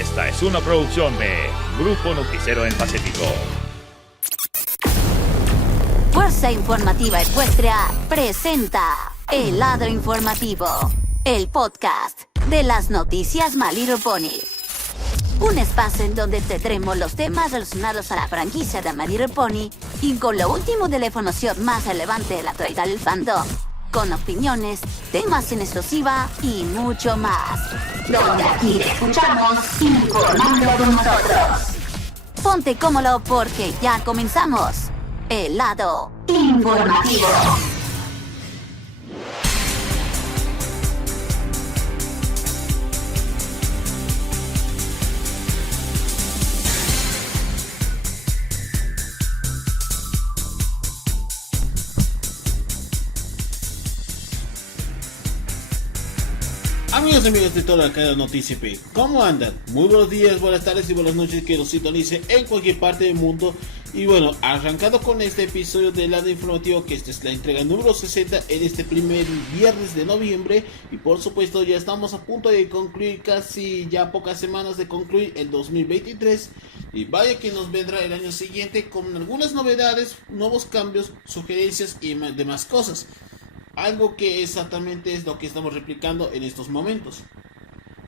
Esta es una producción de Grupo Noticiero en Pacífico. Fuerza Informativa Ecuestria presenta El Lado Informativo, el podcast de las noticias My Little Pony. Un espacio en donde tendremos los temas relacionados a la franquicia de My Little Pony y con lo último de la información más relevante de la actualidad del fandom, con opiniones, temas en exclusiva y mucho más. Donde aquí te escuchamos informando con nosotros. Ponte cómodo porque ya comenzamos. El Lado Informativo. Amigos y amigas de toda la cadena Noticia P, ¿cómo andan? Muy buenos días, buenas tardes y buenas noches que nos sintonice en cualquier parte del mundo. Y bueno, arrancando con este episodio del Lado Informativo, que esta es la entrega número 60 en este primer viernes de noviembre. Y por supuesto ya estamos a punto de concluir, casi ya pocas semanas de concluir el 2023. Y vaya que nos vendrá el año siguiente con algunas novedades, nuevos cambios, sugerencias y demás cosas. Algo que exactamente es lo que estamos replicando en estos momentos.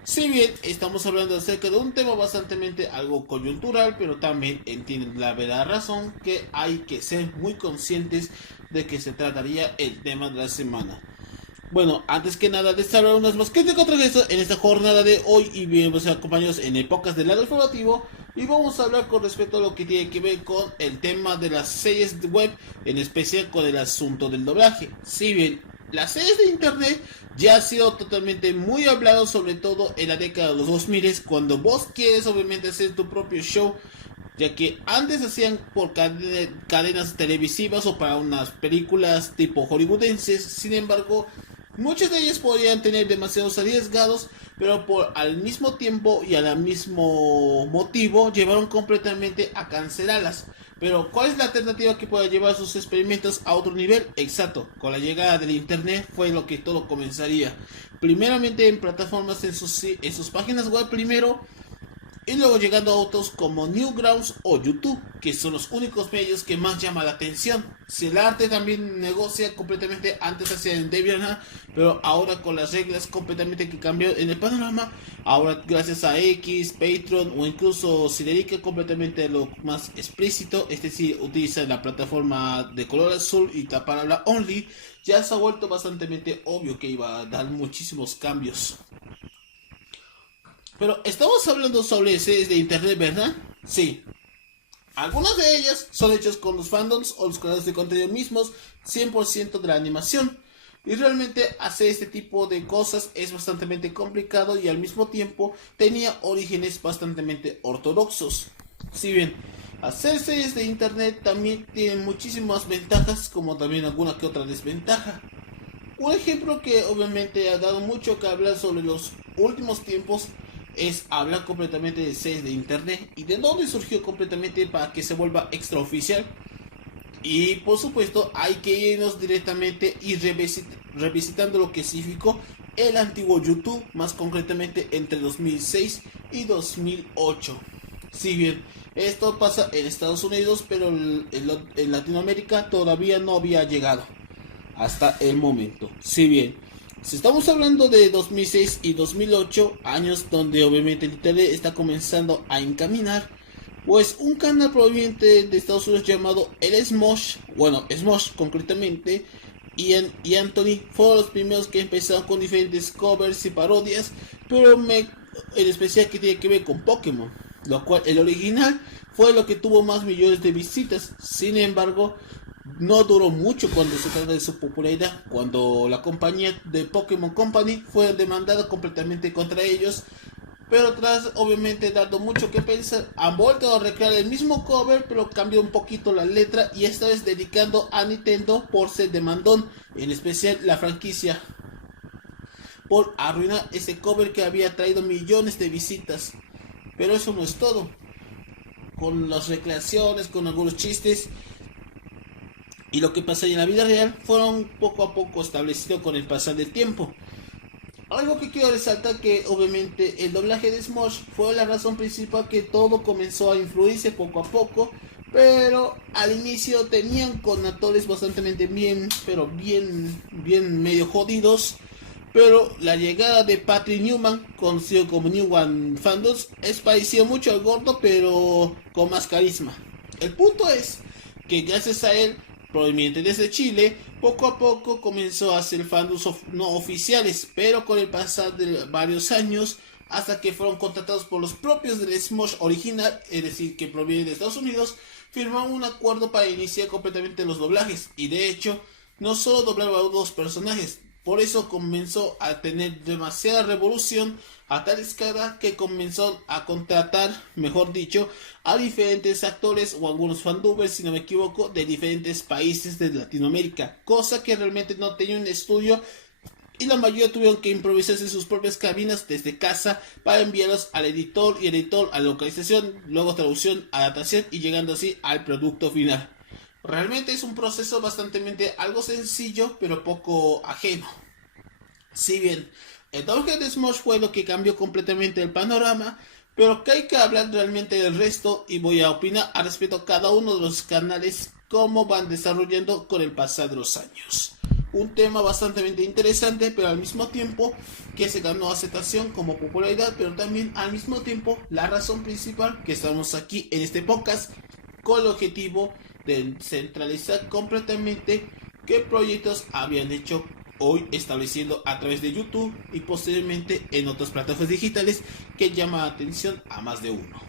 Si bien estamos hablando acerca de un tema bastante algo coyuntural, pero también entienden la verdadera razón que hay que ser muy conscientes de que se trataría el tema de la semana. Bueno, antes que nada, les hablo unas mosquitas contra esto en esta jornada de hoy y bienvenidos acompañados en épocas del lado informativo. Y vamos a hablar con respecto a lo que tiene que ver con el tema de las series web, en especial con el asunto del doblaje. Si bien las series de internet ya ha sido totalmente muy hablado, sobre todo en la década de los 2000, cuando vos quieres obviamente hacer tu propio show, ya que antes hacían por cadenas televisivas o para unas películas tipo hollywoodenses. Sin embargo, muchas de ellas podrían tener demasiados arriesgados, pero por al mismo tiempo y al mismo motivo llevaron completamente a cancelarlas. Pero ¿cuál es la alternativa que pueda llevar sus experimentos a otro nivel? Exacto, con la llegada del internet fue lo que todo comenzaría. Primeramente en plataformas, en sus páginas web primero, y luego llegando a otros como Newgrounds o YouTube, que son los únicos medios que más llaman la atención. Si el arte también negocia completamente, antes hacía en DeviantArt, pero ahora con las reglas completamente que cambió en el panorama, ahora gracias a X, Patreon o incluso si dedica completamente a lo más explícito, es decir, utiliza la plataforma de color azul y la palabra Only, ya se ha vuelto bastante obvio que iba a dar muchísimos cambios. Pero estamos hablando sobre series de internet, ¿verdad? Sí. Algunas de ellas son hechas con los fandoms o los creadores de contenido mismos, 100% de la animación. Y realmente hacer este tipo de cosas es bastante complicado y al mismo tiempo tenía orígenes bastante ortodoxos. Si bien hacer series de internet también tiene muchísimas ventajas, como también alguna que otra desventaja. Un ejemplo que obviamente ha dado mucho que hablar sobre los últimos tiempos es hablar completamente de series de internet y de dónde surgió completamente para que se vuelva extraoficial. Y por supuesto hay que irnos directamente y revisitando lo que significó el antiguo YouTube, más concretamente entre 2006 y 2008. Si bien esto pasa en Estados Unidos, pero en Latinoamérica todavía no había llegado hasta el momento. Si bien si estamos hablando de 2006 y 2008, años donde obviamente el internet está comenzando a encaminar, pues un canal proveniente de Estados Unidos llamado el Smosh, Smosh concretamente, y Anthony fueron los primeros que empezaron con diferentes covers y parodias, pero en especial que tiene que ver con Pokémon, lo cual el original fue lo que tuvo más millones de visitas. Sin embargo, no duró mucho cuando se trata de su popularidad, cuando la compañía de Pokémon Company fue demandada completamente contra ellos, pero tras obviamente dando mucho que pensar, han vuelto a recrear el mismo cover, pero cambió un poquito la letra y esta vez dedicando a Nintendo por ser demandón, en especial la franquicia, por arruinar ese cover que había traído millones de visitas. Pero eso no es todo, con las recreaciones, con algunos chistes y lo que pasa en la vida real fueron poco a poco establecidos con el pasar del tiempo. Algo que quiero resaltar que obviamente el doblaje de Smosh fue la razón principal que todo comenzó a influirse poco a poco, pero al inicio tenían con actores bastante bien, pero bien medio jodidos. Pero la llegada de Patrick Newman, conocido como New One Fandos, es parecido mucho al gordo, pero con más carisma. El punto es que gracias a él, proveniente desde Chile, poco a poco comenzó a hacer fandoms no oficiales, pero con el pasar de varios años, hasta que fueron contratados por los propios del Smosh original, es decir, que proviene de Estados Unidos, firmaron un acuerdo para iniciar completamente los doblajes, y de hecho, no solo doblaba a dos personajes. Por eso comenzó a tener demasiada revolución a tal escala que comenzó a contratar, mejor dicho, a diferentes actores o algunos fandubbers, si no me equivoco, de diferentes países de Latinoamérica, cosa que realmente no tenía un estudio y la mayoría tuvieron que improvisarse en sus propias cabinas desde casa para enviarlos al editor y el editor a la localización, luego traducción, adaptación y llegando así al producto final. Realmente es un proceso bastante algo sencillo, pero poco ajeno. Si bien el doblaje de Smosh fue lo que cambió completamente el panorama, pero que hay que hablar realmente del resto y voy a opinar al respecto a cada uno de los canales cómo van desarrollando con el pasar de los años. Un tema bastante interesante, pero al mismo tiempo que se ganó aceptación como popularidad, pero también al mismo tiempo la razón principal que estamos aquí en este podcast con el objetivo de centralizar completamente qué proyectos habían hecho hoy, estableciendo a través de YouTube y posteriormente en otras plataformas digitales que llaman la atención a más de uno.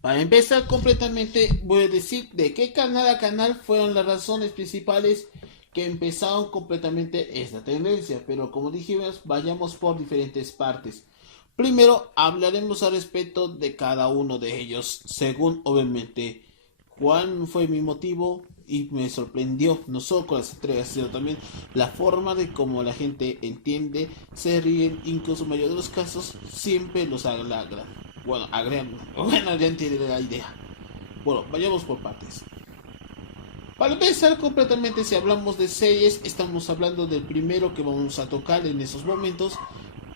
Para empezar completamente voy a decir de qué canal a canal fueron las razones principales que empezaron completamente esta tendencia, pero como dijimos, vayamos por diferentes partes. Primero hablaremos al respecto de cada uno de ellos, según obviamente cuál fue mi motivo, y me sorprendió no solo con las entregas, sino también la forma de cómo la gente entiende, se ríen, incluso en la mayoría de los casos siempre los agregan. Bueno, ya entienden la idea. Bueno, vayamos por partes. Para empezar completamente, si hablamos de series, estamos hablando del primero que vamos a tocar en esos momentos.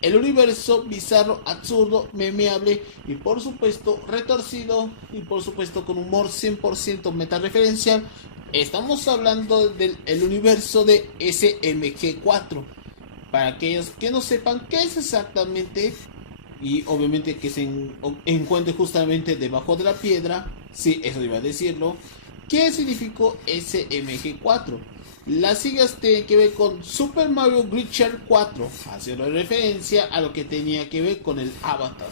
El universo bizarro, absurdo, memeable y por supuesto retorcido y por supuesto con humor 100% metareferencial. Estamos hablando del universo de SMG4. Para aquellos que no sepan qué es exactamente y obviamente que se encuentre justamente debajo de la piedra, sí, eso iba a decirlo. ¿Qué significó SMG4? Las siglas tienen que ver con Super Mario Glitcher 4, haciendo referencia a lo que tenía que ver con el Avatar,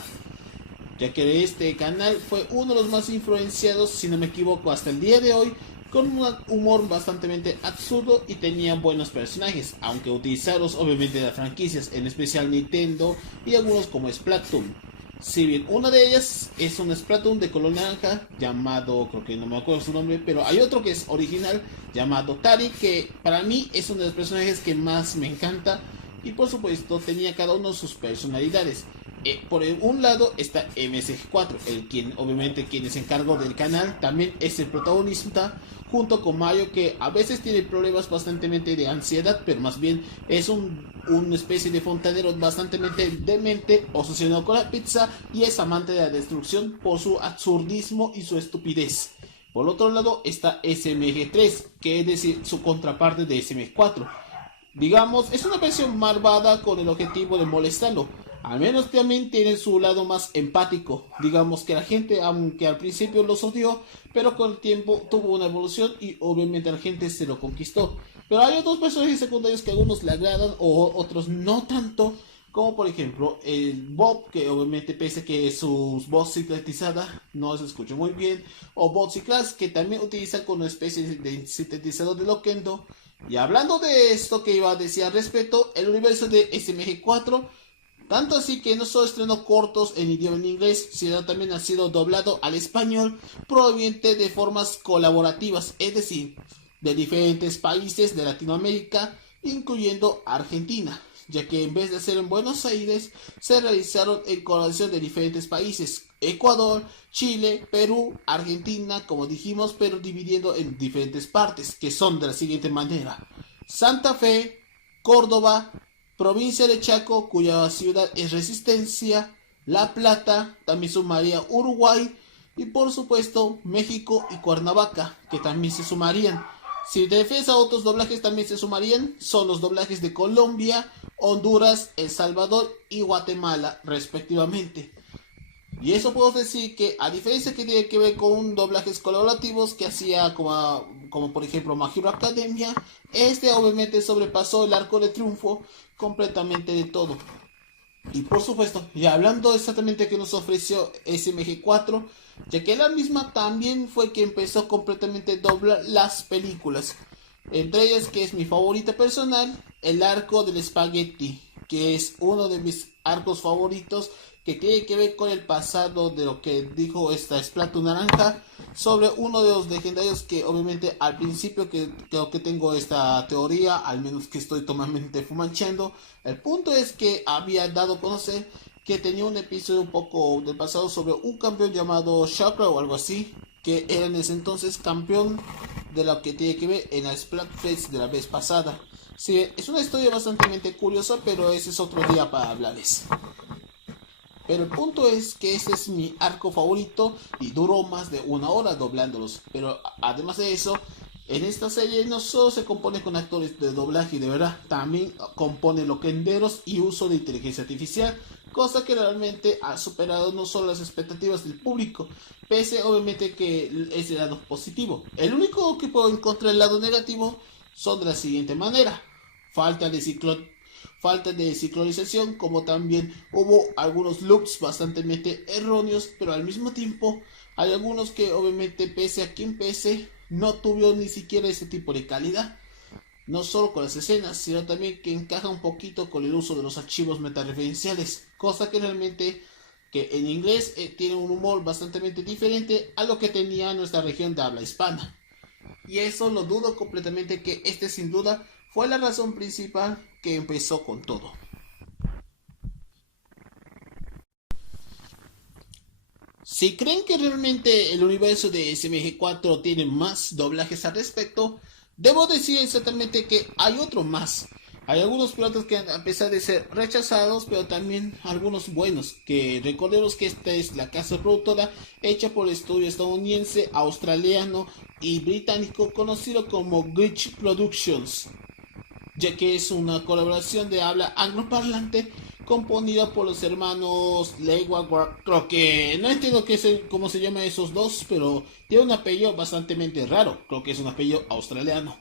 ya que este canal fue uno de los más influenciados, si no me equivoco, hasta el día de hoy, con un humor bastante absurdo y tenía buenos personajes, aunque utilizaron obviamente las franquicias, en especial Nintendo y algunos como Splatoon. Si bien una de ellas es un Splatoon de color naranja llamado, creo que no me acuerdo su nombre, pero hay otro que es original llamado Tari, que para mí es uno de los personajes que más me encanta y por supuesto tenía cada uno sus personalidades. Por un lado está MSG4, quien se encargó del canal, también es el protagonista, junto con Mario, que a veces tiene problemas bastante de ansiedad, pero más bien es una especie de fontanero bastante demente, obsesionado con la pizza y es amante de la destrucción por su absurdismo y su estupidez. Por otro lado está SMG3, que es decir, su contraparte de SMG4. Digamos, es una versión malvada con el objetivo de molestarlo. Al menos también tiene su lado más empático. Digamos que la gente, aunque al principio los odió, pero con el tiempo tuvo una evolución y obviamente la gente se lo conquistó. Pero hay otros personajes secundarios que a algunos le agradan o otros no tanto, como por ejemplo el Bob, que obviamente pese a que su voz sintetizada no se escucha muy bien, o Botsy Class, que también utiliza con una especie de sintetizador de Loquendo. Y hablando de esto que iba a decir al respecto, el universo de SMG4, tanto así que no solo estrenó cortos en idioma en inglés, sino también ha sido doblado al español proveniente de formas colaborativas, es decir, de diferentes países de Latinoamérica, incluyendo Argentina, ya que en vez de hacer en Buenos Aires, se realizaron en colaboración de diferentes países: Ecuador, Chile, Perú, Argentina, como dijimos, pero dividiendo en diferentes partes, que son de la siguiente manera: Santa Fe, Córdoba, provincia de Chaco, cuya ciudad es Resistencia, La Plata, también sumaría Uruguay y por supuesto México y Cuernavaca, que también se sumarían. Si te refieres a otros doblajes también se sumarían, son los doblajes de Colombia, Honduras, El Salvador y Guatemala respectivamente. Y eso puedo decir que, a diferencia que tiene que ver con doblajes colaborativos que hacía como por ejemplo My Hero Academia, este obviamente sobrepasó el arco de triunfo completamente de todo. Y por supuesto, ya hablando exactamente que nos ofreció SMG4, ya que la misma también fue que empezó completamente a doblar las películas. Entre ellas, que es mi favorita personal, el arco del espagueti, que es uno de mis arcos favoritos, que tiene que ver con el pasado de lo que dijo esta Splatoon Naranja sobre uno de los legendarios que obviamente al principio que creo que tengo esta teoría, al menos que estoy totalmente fumancheando. El punto es que había dado a conocer que tenía un episodio un poco del pasado sobre un campeón llamado Chakra o algo así, que era en ese entonces campeón de lo que tiene que ver en la Splatfest de la vez pasada. Sí, es una historia bastante curiosa, pero ese es otro día para hablarles. Pero el punto es que este es mi arco favorito y duró más de 1 hora doblándolos. Pero además de eso, en esta serie no solo se compone con actores de doblaje, de verdad, también compone loquenderos y uso de inteligencia artificial, cosa que realmente ha superado no solo las expectativas del público, pese obviamente que es el lado positivo. El único que puedo encontrar el lado negativo son de la siguiente manera: falta de sincronización, como también hubo algunos looks bastante erróneos, pero al mismo tiempo hay algunos que obviamente pese a quien pese no tuvieron ni siquiera ese tipo de calidad, no solo con las escenas, sino también que encaja un poquito con el uso de los archivos metareferenciales, cosa que realmente que en inglés tiene un humor bastante diferente a lo que tenía nuestra región de habla hispana. Y eso lo dudo completamente, que este sin duda fue la razón principal que empezó con todo. Si creen que realmente el universo de SMG4 tiene más doblajes al respecto, debo decir exactamente que hay otro más. Hay algunos pilotos que a pesar de ser rechazados, pero también algunos buenos, que recordemos que esta es la casa productora hecha por el estudio estadounidense, australiano y británico conocido como Glitch Productions, ya que es una colaboración de habla angloparlante componida por los hermanos Leiwa. Creo que no entiendo cómo se llama esos dos, pero tiene un apellido bastante raro, creo que es un apellido australiano.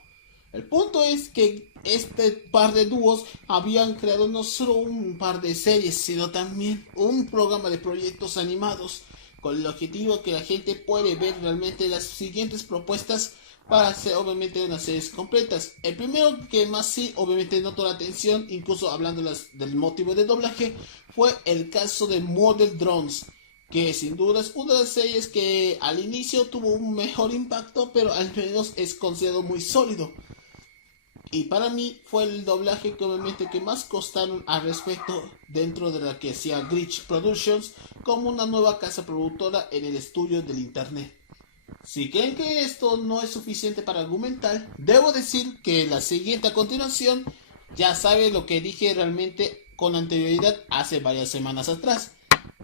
El punto es que este par de dúos habían creado no solo un par de series, sino también un programa de proyectos animados, con el objetivo que la gente puede ver realmente las siguientes propuestas para hacer obviamente unas series completas. El primero que más sí obviamente notó la atención, incluso hablando del motivo de doblaje, fue el caso de Model Drones, que sin duda es una de las series que al inicio tuvo un mejor impacto, pero al menos es considerado muy sólido. Y para mí fue el doblaje que obviamente que más costaron al respecto dentro de la que hacía Glitch Productions como una nueva casa productora en el estudio del internet. Si creen que esto no es suficiente para argumentar, debo decir que la siguiente a continuación ya sabe lo que dije realmente con anterioridad hace varias semanas atrás.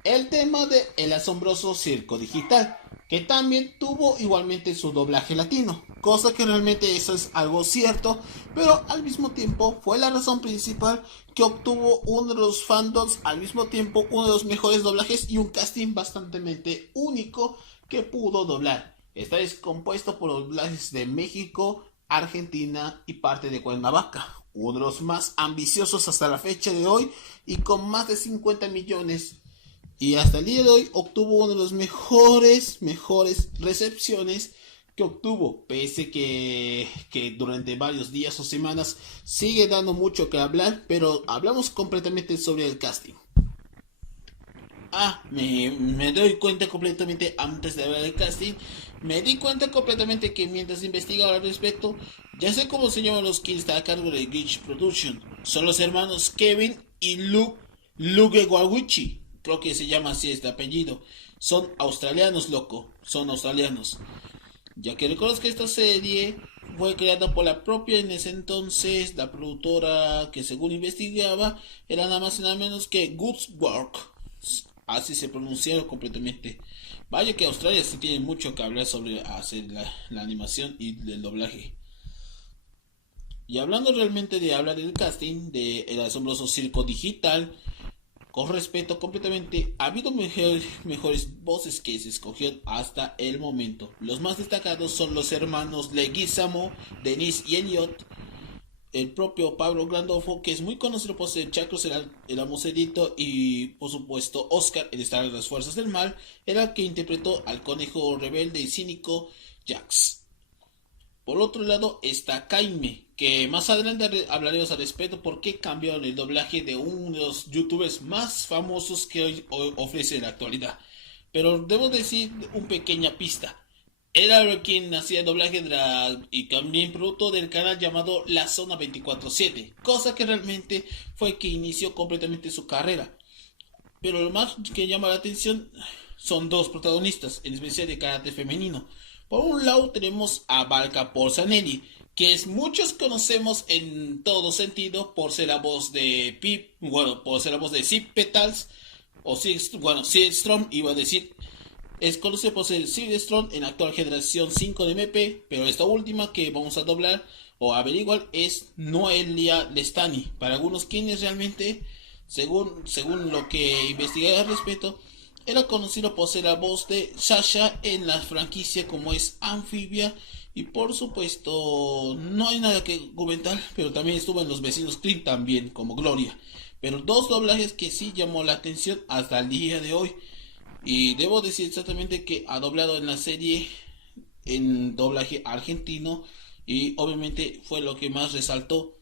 El tema de El asombroso circo digital, que también tuvo igualmente su doblaje latino, cosa que realmente eso es algo cierto, pero al mismo tiempo fue la razón principal que obtuvo uno de los fandoms, al mismo tiempo uno de los mejores doblajes y un casting bastante único que pudo doblar. Está compuesto por los doblajes de México, Argentina y parte de Cuernavaca, uno de los más ambiciosos hasta la fecha de hoy y con más de 50 millones. Y hasta el día de hoy obtuvo una de las mejores recepciones que obtuvo, pese que durante varios días o semanas sigue dando mucho que hablar, pero hablamos completamente sobre el casting. Me doy cuenta completamente, antes de hablar del casting, me di cuenta completamente que mientras investigaba al respecto, ya sé cómo se llaman los que están a cargo de Glitch Production. Son los hermanos Kevin y Lugewawichi. Creo que se llama así este apellido. Son australianos, loco. Son australianos. Ya que recuerdo que esta serie fue creada por la propia en ese entonces, la productora que según investigaba era nada más y nada menos que Works, así se pronunciaron completamente. Vaya que Australia sí tiene mucho que hablar sobre hacer la animación y el doblaje. Y hablando realmente de hablar del casting de El Asombroso Circo Digital, con respeto completamente, ha habido mejores voces que se escogieron hasta el momento. Los más destacados son los hermanos Leguizamo, Denise y Elliot, el propio Pablo Gandolfo, que es muy conocido por ser Chacros el Amocerito, y por supuesto Oscar, el Star de las Fuerzas del Mal, era el que interpretó al conejo rebelde y cínico Jax. Por otro lado está Jaime, que más adelante hablaremos al respecto por qué cambiaron el doblaje de uno de los youtubers más famosos que hoy ofrece en la actualidad. Pero debo decir una pequeña pista. Era quien hacía el doblaje y también producto del canal llamado La Zona 24/7, cosa que realmente fue que inició completamente su carrera. Pero lo más que llama la atención son dos protagonistas, en especial de carácter femenino. Por un lado tenemos a Valka Polsanelli, que muchos conocemos en todo sentido por ser la voz de por ser la voz de Sid Petals, o Silverstrom, iba a decir. Es conocido por ser Silverstrom en la actual generación 5 de MP, pero esta última que vamos a doblar o averiguar es Noelia Lestani. Para algunos quienes realmente, según lo que investigué al respecto, era conocido por ser la voz de Sasha en la franquicia como es Amphibia. Y por supuesto, no hay nada que comentar, pero también estuvo en Los Vecinos Clint también como Gloria. Pero dos doblajes que sí llamó la atención hasta el día de hoy. Y debo decir exactamente que ha doblado en la serie en doblaje argentino y obviamente fue lo que más resaltó.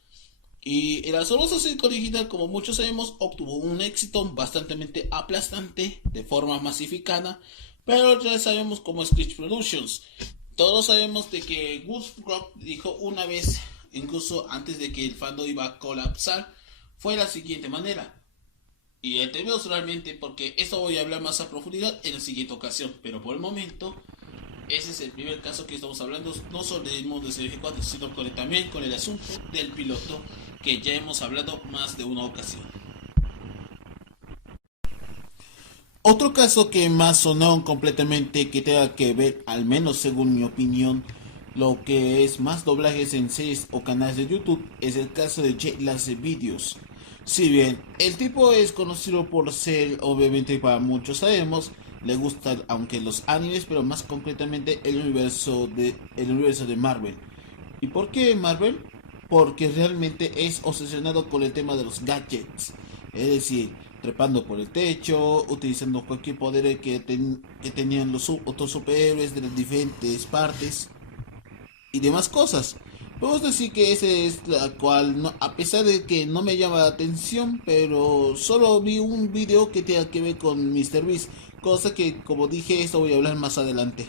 Y el Asombroso Circo Digital, como muchos sabemos, obtuvo un éxito bastante aplastante de forma masificada, pero ya sabemos cómo es Glitch Productions. Todos sabemos de que Gus Rock dijo una vez, incluso antes de que el fandom iba a colapsar, fue la siguiente manera. Y entendemos realmente porque esto voy a hablar más a profundidad en la siguiente ocasión, pero por el momento ese es el primer caso que estamos hablando, no solo del mundo de CF4, sino también con el asunto del piloto, que ya hemos hablado más de una ocasión. Otro caso que más sonó completamente, que tenga que ver, al menos según mi opinión, lo que es más doblajes en series o canales de YouTube, es el caso de Jay Lasse Videos. Si bien el tipo es conocido por ser, obviamente para muchos sabemos, le gustan aunque los animes, pero más concretamente el universo de Marvel. ¿Y por qué Marvel? Porque realmente es obsesionado con el tema de los gadgets, es decir, trepando por el techo, utilizando cualquier poder que tenían los otros superhéroes de las diferentes partes y demás cosas. Podemos decir que ese es la cual, no, a pesar de que no me llama la atención, pero solo vi un video que tenga que ver con MrBeast, cosa que, como dije, esto voy a hablar más adelante.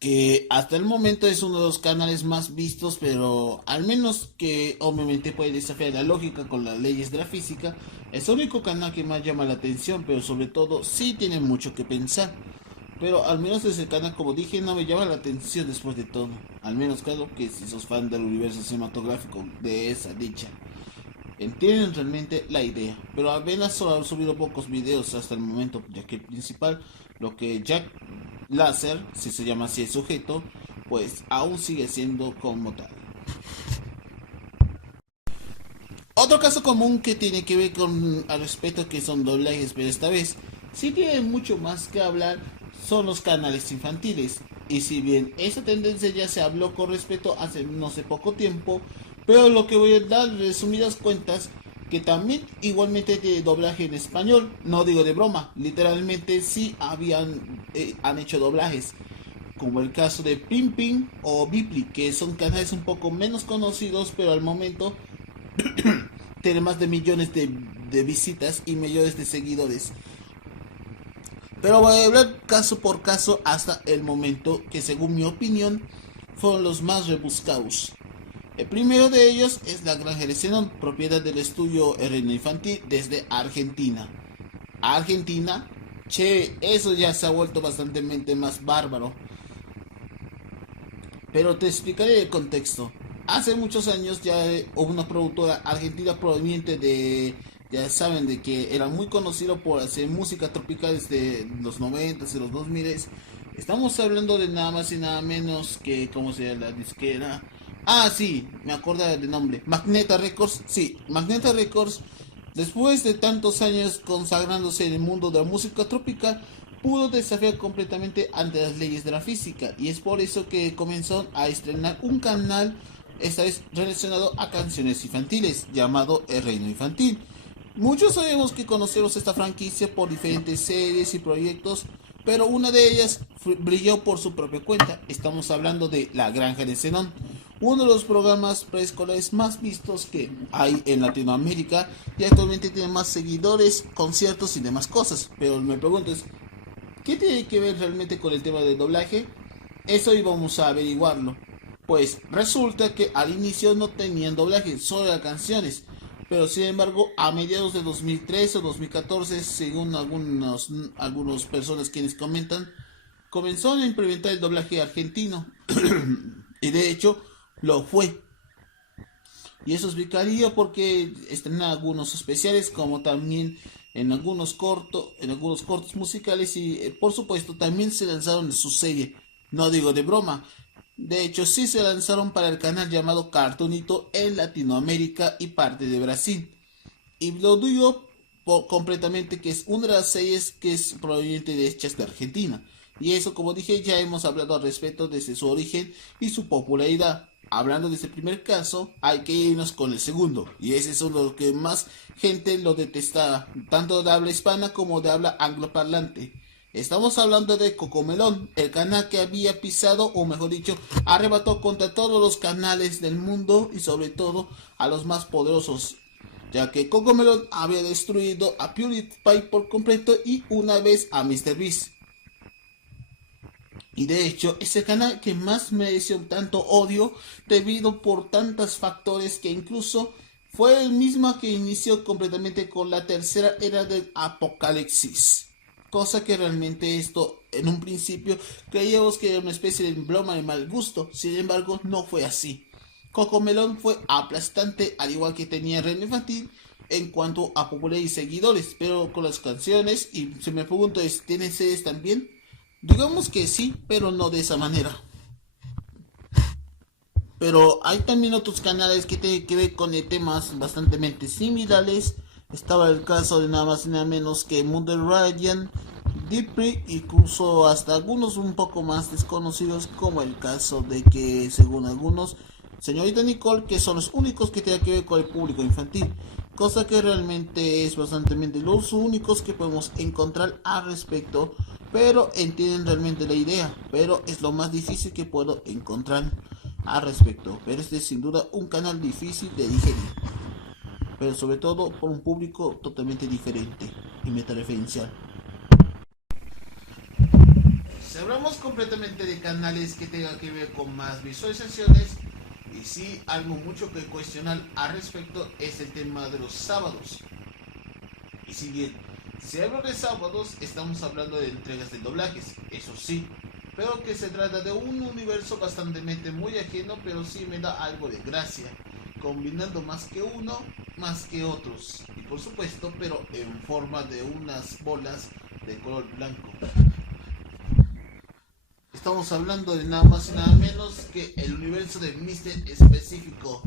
Que hasta el momento es uno de los canales más vistos, pero al menos que obviamente puede desafiar la lógica con las leyes de la física, es el único canal que más llama la atención, pero sobre todo sí tiene mucho que pensar. Pero al menos ese canal, como dije, no me llama la atención después de todo. Al menos claro que si sos fan del universo cinematográfico de esa dicha, entienden realmente la idea. Pero apenas solo han subido pocos videos hasta el momento, ya que el principal, lo que Jack Lasser, si se llama así el sujeto, pues aún sigue siendo como tal. Otro caso común que tiene que ver con al respecto, que son doblajes, pero esta vez sí tiene mucho más que hablar, son los canales infantiles. Y si bien esa tendencia ya se habló con respecto hace no sé poco tiempo, pero lo que voy a dar resumidas cuentas, que también igualmente de doblaje en español, no digo de broma, literalmente sí han hecho doblajes, como el caso de Pimpin o Bipli, que son canales un poco menos conocidos, pero al momento tienen más de millones de visitas y millones de seguidores. Pero voy a hablar caso por caso hasta el momento, que según mi opinión fueron los más rebuscados. El primero de ellos es La Granja de Zenón, propiedad del estudio Reino Infantil desde Argentina. Argentina, che, eso ya se ha vuelto bastante más bárbaro. pero te explicaré el contexto. Hace muchos años ya hubo una productora argentina proveniente de, ya saben, de que era muy conocido por hacer música tropical desde los 90 y los 2000. Estamos hablando de nada más y nada menos que, ¿cómo se llama la disquera? Ah, sí, me acuerdo del nombre. Magneta Records, sí, Magneta Records. Después de tantos años consagrándose en el mundo de la música tropical, pudo desafiar completamente ante las leyes de la física, y es por eso que comenzó a estrenar un canal, esta vez relacionado a canciones infantiles, llamado El Reino Infantil. Muchos sabemos que conocemos esta franquicia por diferentes series y proyectos, pero una de ellas brilló por su propia cuenta. Estamos hablando de La Granja de Zenón, uno de los programas preescolares más vistos que hay en Latinoamérica, y actualmente tiene más seguidores, conciertos y demás cosas. Pero me pregunto, ¿qué tiene que ver realmente con el tema del doblaje? Eso íbamos a averiguarlo. Pues resulta que al inicio no tenían doblaje, solo eran canciones. Pero sin embargo, a mediados de 2013 o 2014, según algunas personas quienes comentan, comenzó a implementar el doblaje argentino. Y de hecho, lo fue. Y eso explicaría por qué estrenan algunos especiales, como también en algunos cortos musicales, y por supuesto también se lanzaron en su serie. No digo de broma. De hecho, sí se lanzaron para el canal llamado Cartoonito en Latinoamérica y parte de Brasil. Y lo digo completamente que es una de las series que es proveniente de hechas de Argentina. Y eso, como dije, ya hemos hablado al respecto desde su origen y su popularidad. Hablando de ese primer caso, hay que irnos con el segundo. Y ese es uno de los que más gente lo detestaba, tanto de habla hispana como de habla angloparlante. Estamos hablando de Cocomelon, el canal que había pisado, o mejor dicho, arrebató contra todos los canales del mundo y sobre todo a los más poderosos, ya que Cocomelon había destruido a PewDiePie por completo y una vez a MrBeast. Y de hecho, es el canal que más mereció tanto odio debido por tantos factores, que incluso fue el mismo que inició completamente con la tercera era del apocalipsis. Cosa que realmente esto, en un principio, creíamos que era una especie de broma de mal gusto. Sin embargo, no fue así. Cocomelon fue aplastante, al igual que tenía Reino Infantil, en cuanto a popularidad y seguidores. Pero con las canciones, y si me pregunto, ¿tienen series también? Digamos que sí, pero no de esa manera. Pero hay también otros canales que tienen que ver con temas bastante similares. Estaba el caso de nada más y nada menos que Mundo Radiant, Deeply, incluso hasta algunos un poco más desconocidos, como el caso de que, según algunos, Señorita Nicole, que son los únicos que tienen que ver con el público infantil. Cosa que realmente es bastante los únicos que podemos encontrar al respecto, pero entienden realmente la idea, pero es lo más difícil que puedo encontrar al respecto. Pero este es sin duda un canal difícil de digerir, pero sobre todo por un público totalmente diferente y metareferencial. Si hablamos completamente de canales que tengan que ver con más visualizaciones, y sí algo mucho que cuestionar al respecto, es el tema de los sábados. Y si bien, si hablo de sábados, estamos hablando de entregas de doblajes, eso sí, pero que se trata de un universo bastante muy ajeno, pero sí me da algo de gracia, combinando más que uno, más que otros, y por supuesto, pero en forma de unas bolas de color blanco. Estamos hablando de nada más y nada menos que el universo de Mr. Específico.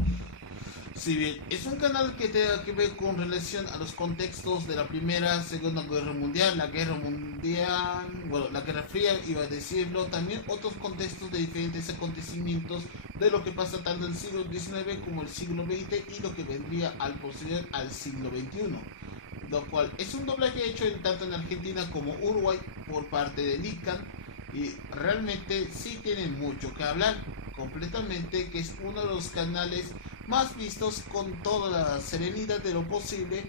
Si bien es un canal que tenga que ver con relación a los contextos de la Primera, Segunda Guerra Mundial, la Guerra Mundial, bueno, la Guerra Fría, iba a decirlo, también otros contextos de diferentes acontecimientos de lo que pasa tanto en el siglo XIX como el siglo XX y lo que vendría al posterior al siglo XXI. Lo cual es un doblaje hecho tanto en Argentina como Uruguay por parte de Nikan, y realmente sí tiene mucho que hablar completamente, que es uno de los canales más vistos con toda la serenidad de lo posible,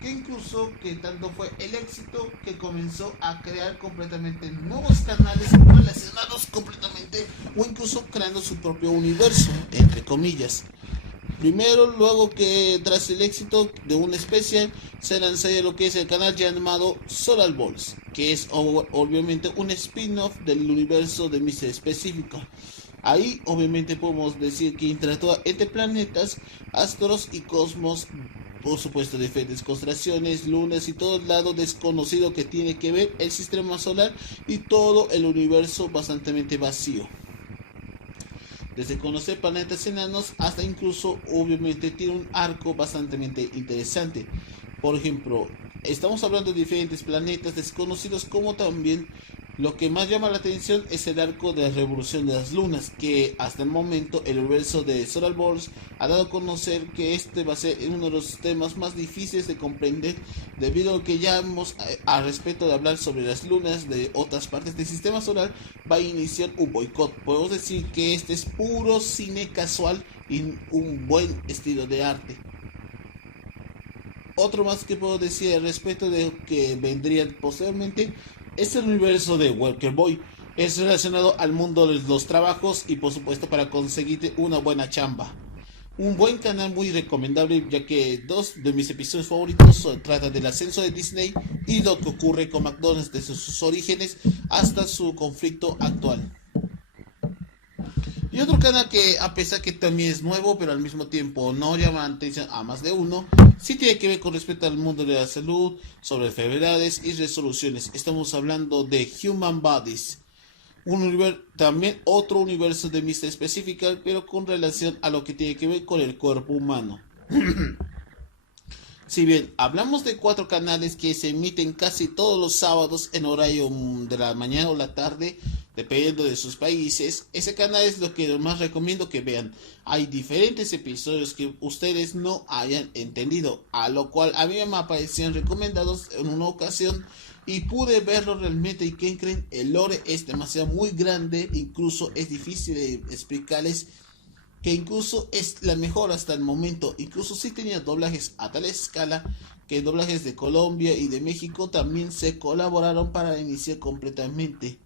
que incluso que tanto fue el éxito que comenzó a crear completamente nuevos canales relacionados completamente, o incluso creando su propio universo, entre comillas. Primero, luego que tras el éxito de un especial, se lanzaría lo que es el canal llamado Solar Balls, que es obviamente un spin-off del universo de Mr. Específico. Ahí obviamente podemos decir que interactúa entre planetas, astros y cosmos, por supuesto diferentes constelaciones, lunas y todo el lado desconocido que tiene que ver el sistema solar y todo el universo bastante vacío. Desde conocer planetas enanos hasta incluso obviamente tiene un arco bastante interesante. Por ejemplo, estamos hablando de diferentes planetas desconocidos, como también lo que más llama la atención es el arco de la revolución de las lunas, que hasta el momento el universo de Solar Wars ha dado a conocer que este va a ser uno de los temas más difíciles de comprender, debido a que ya hemos, a respecto de hablar sobre las lunas de otras partes del sistema solar, va a iniciar un boicot. Podemos decir que este es puro cine casual y un buen estilo de arte. Otro más que puedo decir al respecto de que vendría posteriormente es el universo de Walker Boy. Es relacionado al mundo de los trabajos y por supuesto para conseguirte una buena chamba. Un buen canal muy recomendable, ya que dos de mis episodios favoritos tratan del ascenso de Disney y lo que ocurre con McDonald's desde sus orígenes hasta su conflicto actual. Y otro canal que, a pesar que también es nuevo, pero al mismo tiempo no llama la atención a más de uno, sí tiene que ver con respecto al mundo de la salud, sobre enfermedades y resoluciones. Estamos hablando de Human Bodies. También otro universo de Mr. Específica, pero con relación a lo que tiene que ver con el cuerpo humano. Si bien hablamos de 4 canales que se emiten casi todos los sábados en horario de la mañana o la tarde, dependiendo de sus países, ese canal es lo que más recomiendo que vean. Hay diferentes episodios que ustedes no hayan entendido, a lo cual a mí me aparecían recomendados en una ocasión y pude verlo realmente. ¿Y qué creen? El lore es demasiado muy grande, incluso es difícil de explicarles, que incluso es la mejor hasta el momento. Incluso sí tenía doblajes a tal escala que doblajes de Colombia y de México también se colaboraron para iniciar completamente.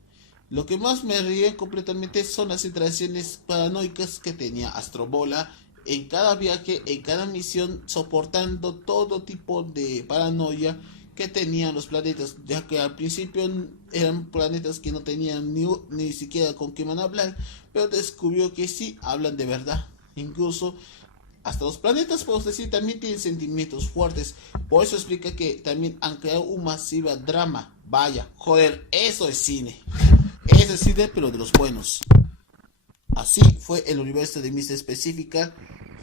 Lo que más me ríe completamente son las interacciones paranoicas que tenía Astrobola en cada viaje, en cada misión, soportando todo tipo de paranoia que tenían los planetas, ya que al principio eran planetas que no tenían ni siquiera con quién van a hablar, pero descubrió que sí hablan de verdad. Incluso hasta los planetas, podemos decir, también tienen sentimientos fuertes. Por eso explica que también han creado un masivo drama. Vaya, joder, eso es cine. Eso es cine, pero de los buenos. Así fue el universo de Mr. Específica,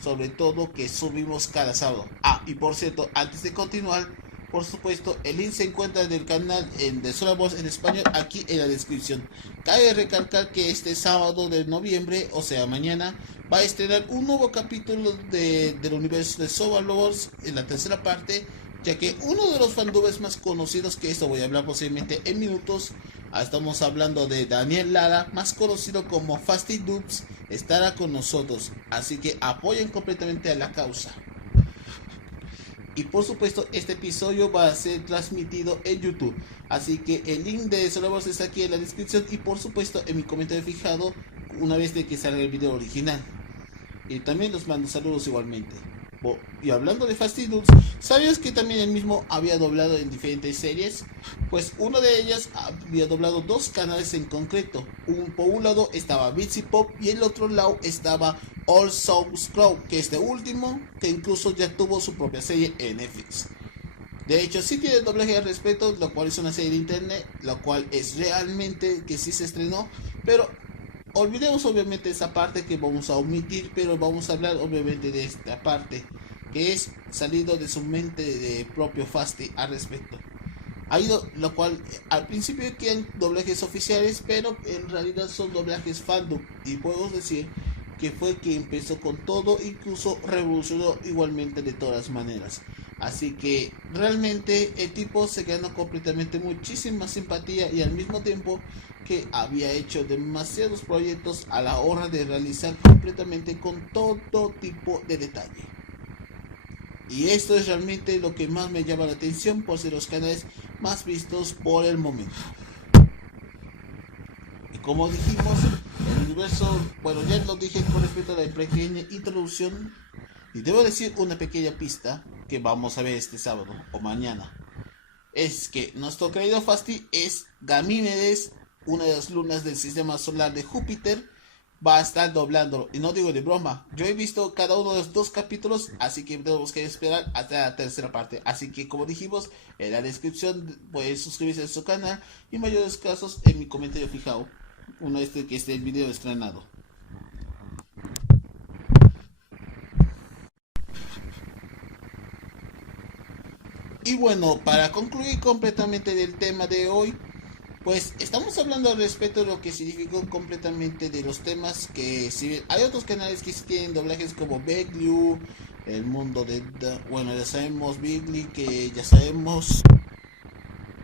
sobre todo que subimos cada sábado. Y por cierto, antes de continuar, por supuesto, el link se encuentra del canal de Solar Wars en español aquí en la descripción. Cabe recalcar que este sábado de noviembre, o sea mañana, va a estrenar un nuevo capítulo del universo de Solar Wars en la tercera parte, ya que uno de los fandubes más conocidos, que esto voy a hablar posiblemente en minutos, estamos hablando de Daniel Lara, más conocido como Fasty Dubs, estará con nosotros, así que apoyen completamente a la causa. Y por supuesto este episodio va a ser transmitido en YouTube, así que el link de Solar Wars está aquí en la descripción y por supuesto en mi comentario fijado una vez de que salga el video original. Y también los mando saludos igualmente. Y hablando de Fasty Dubs, ¿sabías que también él mismo había doblado en diferentes series? Pues una de ellas había doblado 2 canales en concreto. Por un lado estaba Bitsy Pop y el otro lado estaba All Souls Club, que este último que incluso ya tuvo su propia serie en Netflix. De hecho sí tiene doblaje al respecto, lo cual es una serie de internet, lo cual es realmente que sí se estrenó, pero olvidemos obviamente esa parte que vamos a omitir, pero vamos a hablar obviamente de esta parte que es salido de su mente de propio Fasty al respecto. Ha ido, lo cual al principio quedan doblajes oficiales, pero en realidad son doblajes fandom, y puedo decir que fue que empezó con todo, incluso revolucionó igualmente de todas maneras. Así que realmente el tipo se ganó completamente muchísima simpatía, y al mismo tiempo que había hecho demasiados proyectos a la hora de realizar completamente con todo tipo de detalle. Y esto es realmente lo que más me llama la atención por ser los canales más vistos por el momento. Y como dijimos, el universo, bueno, ya lo dije con respecto a la pequeña introducción, y debo decir una pequeña pista que vamos a ver este sábado o mañana. Es que nuestro querido Fasty es Ganímedes, una de las lunas del sistema solar de Júpiter, va a estar doblándolo. Y no digo de broma, yo he visto cada uno de los 2 capítulos, así que tenemos que esperar hasta la tercera parte. Así que como dijimos, en la descripción puedes suscribirse a su canal y en mayores casos en mi comentario fijado, una vez que esté el video estrenado. Y bueno, para concluir completamente del tema de hoy, pues estamos hablando al respecto de lo que significó completamente de los temas que, si bien hay otros canales que sí tienen doblajes como Beglu, el mundo de, bueno, ya sabemos Bigly, que ya sabemos.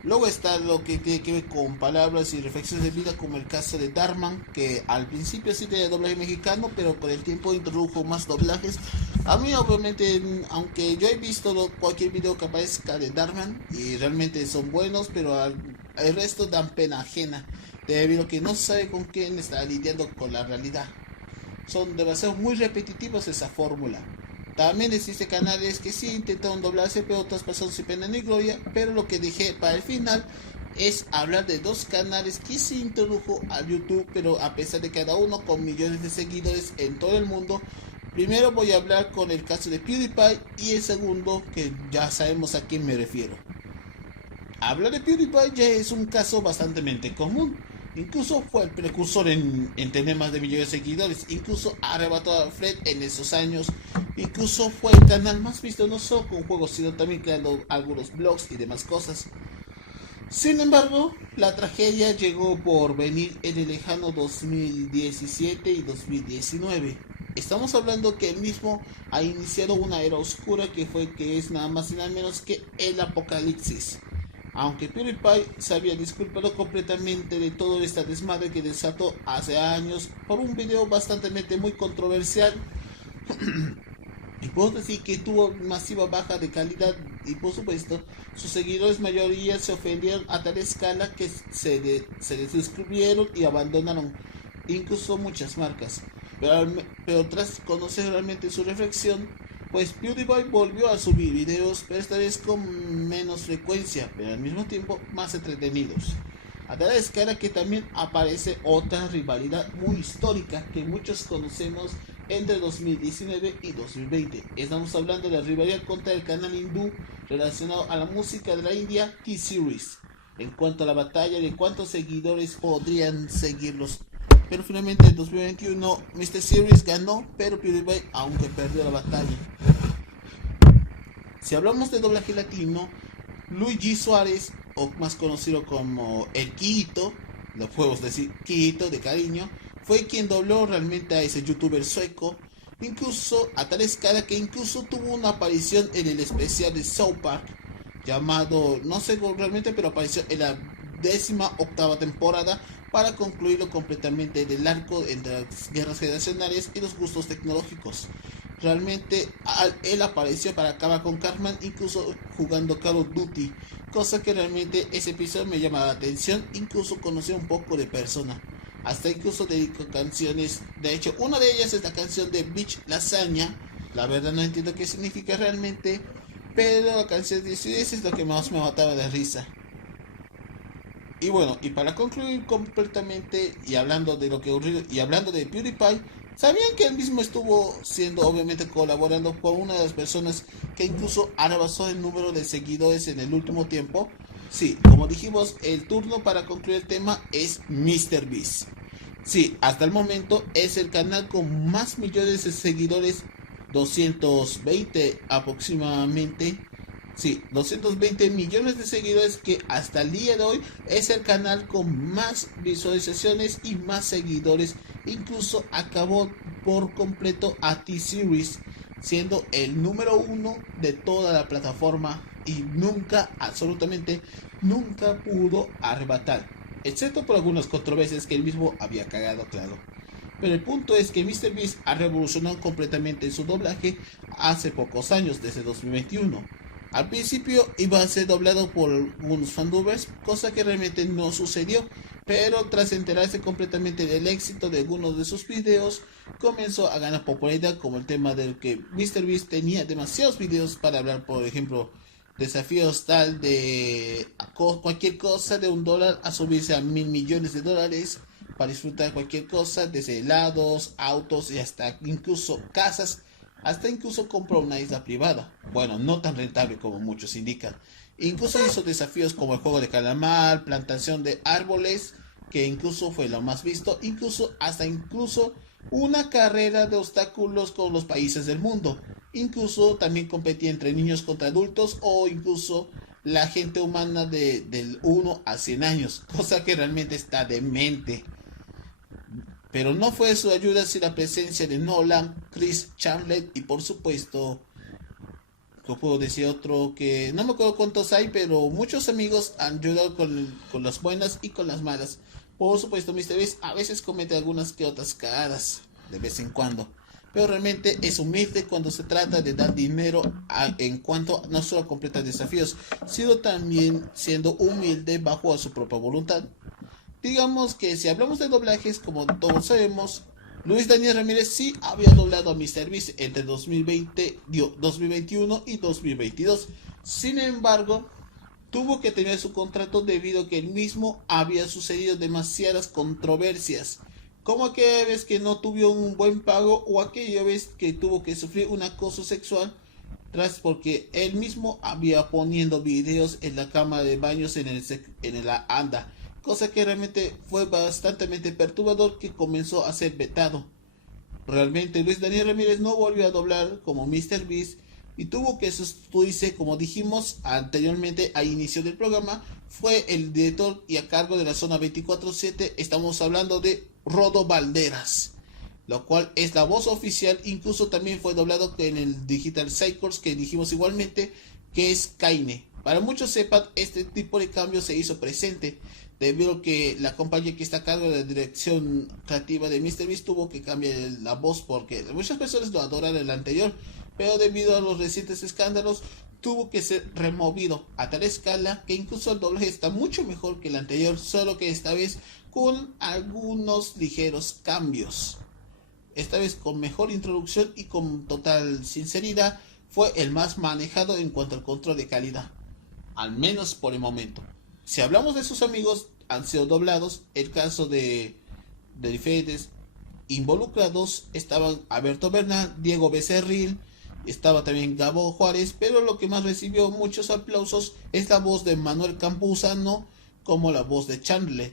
Luego está lo que tiene que ver con palabras y reflexiones de vida, como el caso de Darman, que al principio sí tenía doblaje mexicano, pero con el tiempo introdujo más doblajes. A mí obviamente, aunque yo he visto cualquier video que aparezca de Darman y realmente son buenos, pero el resto dan pena ajena, debido a que no se sabe con quién está lidiando con la realidad. Son demasiado muy repetitivos esa fórmula. También existen canales que sí intentaron doblarse, pero otras personas sin pena ni gloria. Pero lo que dejé para el final es hablar de 2 canales que se introdujo a YouTube, pero a pesar de cada uno con millones de seguidores en todo el mundo. Primero voy a hablar con el caso de PewDiePie y el segundo, que ya sabemos a quién me refiero. Hablar de PewDiePie ya es un caso bastante común. Incluso fue el precursor en tener más de millones de seguidores. Incluso arrebató a Fred en esos años. Incluso fue el canal más visto no solo con juegos, sino también creando algunos blogs y demás cosas. Sin embargo, la tragedia llegó por venir en el lejano 2017 y 2019. Estamos hablando que el mismo ha iniciado una era oscura que es nada más y nada menos que el apocalipsis. Aunque PewDiePie se había disculpado completamente de todo esta desmadre que desató hace años por un video bastante muy controversial, y puedo decir que tuvo masiva baja de calidad, y por supuesto sus seguidores mayoría se ofendieron a tal escala que se desuscribieron y abandonaron incluso muchas marcas. Pero tras conocer realmente su reflexión, pues PewDiePie volvió a subir videos, pero esta vez con menos frecuencia, pero al mismo tiempo más entretenidos. A tal escala que también aparece otra rivalidad muy histórica que muchos conocemos entre 2019 y 2020. Estamos hablando de la rivalidad contra el canal hindú relacionado a la música de la India, T-Series, en cuanto a la batalla de cuántos seguidores podrían seguirlos. Pero finalmente en 2021 Mr. Series ganó, pero PewDiePie aunque perdió la batalla. Si hablamos de doblaje latino, Luigi Suárez, o más conocido como el Quito, lo podemos decir Quito de cariño, fue quien dobló realmente a ese youtuber sueco, incluso a tal escala que incluso tuvo una aparición en el especial de South Park, llamado, no sé realmente, pero apareció en la 18ª temporada para concluirlo completamente del arco entre las guerras generacionales y los gustos tecnológicos. Realmente él apareció para acabar con Cartman, incluso jugando Call of Duty, cosa que realmente ese episodio me llama la atención. Incluso conocí un poco de persona, hasta incluso dedicó canciones. De hecho, una de ellas es la canción de Beach Lasaña. La verdad no entiendo qué significa realmente, pero la canción de Suez es lo que más me mataba de risa. Y bueno, y para concluir completamente, y hablando de lo que ocurrió, y hablando de PewDiePie, ¿sabían que él mismo estuvo siendo, obviamente, colaborando con una de las personas que incluso rebasó el número de seguidores en el último tiempo? Sí, como dijimos, el turno para concluir el tema es MrBeast. Sí, hasta el momento es el canal con más millones de seguidores, 220 aproximadamente. Sí, 220 millones de seguidores, que hasta el día de hoy es el canal con más visualizaciones y más seguidores. Incluso acabó por completo a T-Series, siendo el número 1 de toda la plataforma, y nunca, absolutamente nunca pudo arrebatar, excepto por algunas controversias que él mismo había cagado, claro. Pero el punto es que MrBeast ha revolucionado completamente su doblaje hace pocos años, desde 2021. Al principio iba a ser doblado por algunos fandubbers, cosa que realmente no sucedió, pero tras enterarse completamente del éxito de algunos de sus videos, comenzó a ganar popularidad, como el tema del que MrBeast tenía demasiados videos para hablar, por ejemplo, desafíos tal de cualquier cosa de $1 a subirse a $1.000 millones, para disfrutar cualquier cosa, desde helados, autos y hasta incluso casas, hasta incluso compró una isla privada. Bueno, no tan rentable como muchos indican. Incluso hizo desafíos como el juego de calamar, plantación de árboles, que incluso fue lo más visto, incluso una carrera de obstáculos con los países del mundo. Incluso también competía entre niños contra adultos o incluso la gente humana del 1 a 100 años, cosa que realmente está demente. Pero no fue su ayuda sin la presencia de Nolan, Chris Chamlet y por supuesto, ¿qué puedo decir? Otro que no me acuerdo cuántos hay, pero muchos amigos han ayudado con las buenas y con las malas. Por supuesto, MrBeast a veces comete algunas que otras cagadas, de vez en cuando. Pero realmente es humilde cuando se trata de dar dinero en cuanto no solo a completar desafíos, sino también siendo humilde bajo a su propia voluntad. Digamos que si hablamos de doblajes, como todos sabemos, Luis Daniel Ramírez sí había doblado a MrBeast entre 2021 y 2022. Sin embargo, tuvo que tener su contrato debido a que el mismo había sucedido demasiadas controversias, como aquella vez que no tuvo un buen pago o aquella vez que tuvo que sufrir un acoso sexual tras porque él mismo había poniendo videos en la cámara de baños en la anda, cosa que realmente fue bastante perturbador, que comenzó a ser vetado. Realmente Luis Daniel Ramírez no volvió a doblar como MrBeast y tuvo que sustituirse, como dijimos anteriormente al inicio del programa, fue el director y a cargo de la zona 24/7, estamos hablando de Rodo Valderas, lo cual es la voz oficial. Incluso también fue doblado en el Digital Cycles, que dijimos igualmente, que es Kaine. Para muchos sepan, este tipo de cambio se hizo presente debido a que la compañía que está a cargo de la dirección creativa de MrBeast tuvo que cambiar la voz, porque muchas personas lo adoran el anterior, pero debido a los recientes escándalos tuvo que ser removido a tal escala que incluso el doblaje está mucho mejor que el anterior, solo que esta vez con algunos ligeros cambios. Esta vez con mejor introducción y con total sinceridad, fue el más manejado en cuanto al control de calidad, al menos por el momento. Si hablamos de sus amigos, han sido doblados. El caso de diferentes involucrados estaban Alberto Bernal, Diego Becerril, estaba también Gabo Juárez, pero lo que más recibió muchos aplausos es la voz de Manuel Campuzano como la voz de Chandler.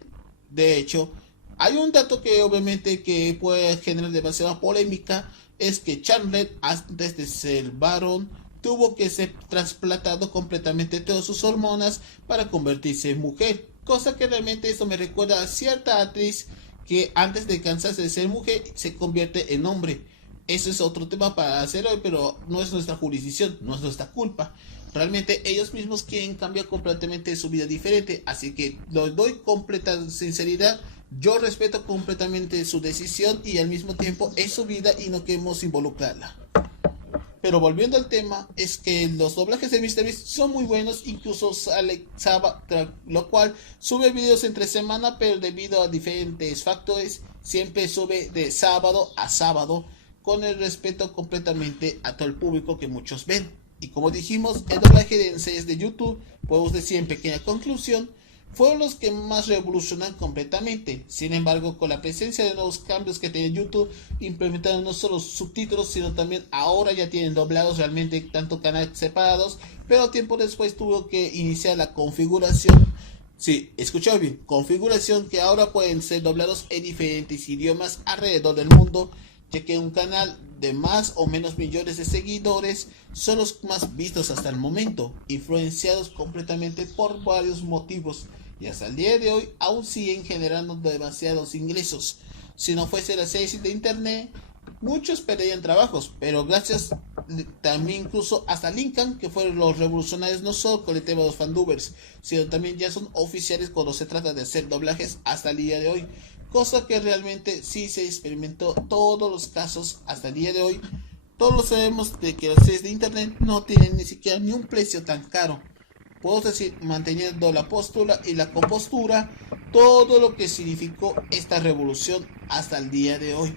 De hecho, hay un dato que obviamente que puede generar demasiada polémica, es que Chandler, antes de ser varón, tuvo que ser trasplantado completamente todas sus hormonas para convertirse en mujer, cosa que realmente esto me recuerda a cierta actriz que antes de cansarse de ser mujer se convierte en hombre. Eso es otro tema para hacer hoy, pero no es nuestra jurisdicción, no es nuestra culpa. Realmente ellos mismos quieren cambiar completamente su vida diferente, así que les doy completa sinceridad. Yo respeto completamente su decisión y al mismo tiempo es su vida y no queremos involucrarla. Pero volviendo al tema, es que los doblajes de MrBeast son muy buenos, incluso sale sábado, lo cual sube videos entre semana, pero debido a diferentes factores, siempre sube de sábado a sábado, con el respeto completamente a todo el público que muchos ven. Y como dijimos, el doblaje de series de YouTube, podemos decir en pequeña conclusión, fueron los que más revolucionan completamente. Sin embargo, con la presencia de nuevos cambios que tiene YouTube, implementaron no solo subtítulos, sino también ahora ya tienen doblados realmente tanto canales separados, pero tiempo después tuvo que iniciar la configuración. Sí, escuchó bien, configuración, que ahora pueden ser doblados en diferentes idiomas alrededor del mundo, ya que un canal de más o menos millones de seguidores son los más vistos hasta el momento, influenciados completamente por varios motivos, y hasta el día de hoy aún siguen generando demasiados ingresos. Si no fuese la series de internet, muchos perderían trabajos, pero gracias también incluso hasta Lincoln, que fueron los revolucionarios no solo con el tema de los fandubers, sino también ya son oficiales cuando se trata de hacer doblajes hasta el día de hoy, cosa que realmente sí se experimentó todos los casos hasta el día de hoy. Todos sabemos de que las series de internet no tienen ni siquiera ni un precio tan caro. Puedo decir, manteniendo la postura y la compostura, todo lo que significó esta revolución hasta el día de hoy.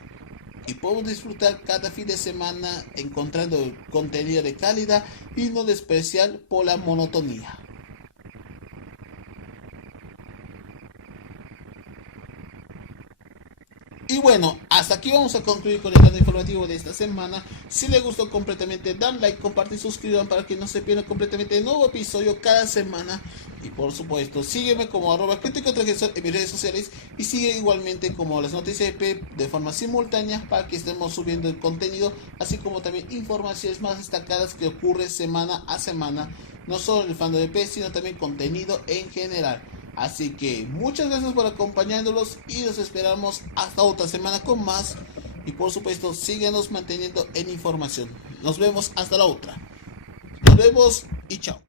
Y podemos disfrutar cada fin de semana encontrando contenido de calidad y no despreciar por la monotonía. Y bueno, hasta aquí vamos a concluir con el dato informativo de esta semana. Si les gustó completamente, dan like, compartan y suscriban para que no se pierdan completamente el nuevo episodio cada semana. Y por supuesto, sígueme como @crítico transgresor en mis redes sociales y sigue igualmente como las noticias de forma simultánea para que estemos subiendo el contenido, así como también informaciones más destacadas que ocurre semana a semana, no solo en el fandom de P, sino también contenido en general. Así que muchas gracias por acompañándolos y los esperamos hasta otra semana con más. Y por supuesto, síguenos manteniendo en información. Nos vemos hasta la otra. Nos vemos y chao.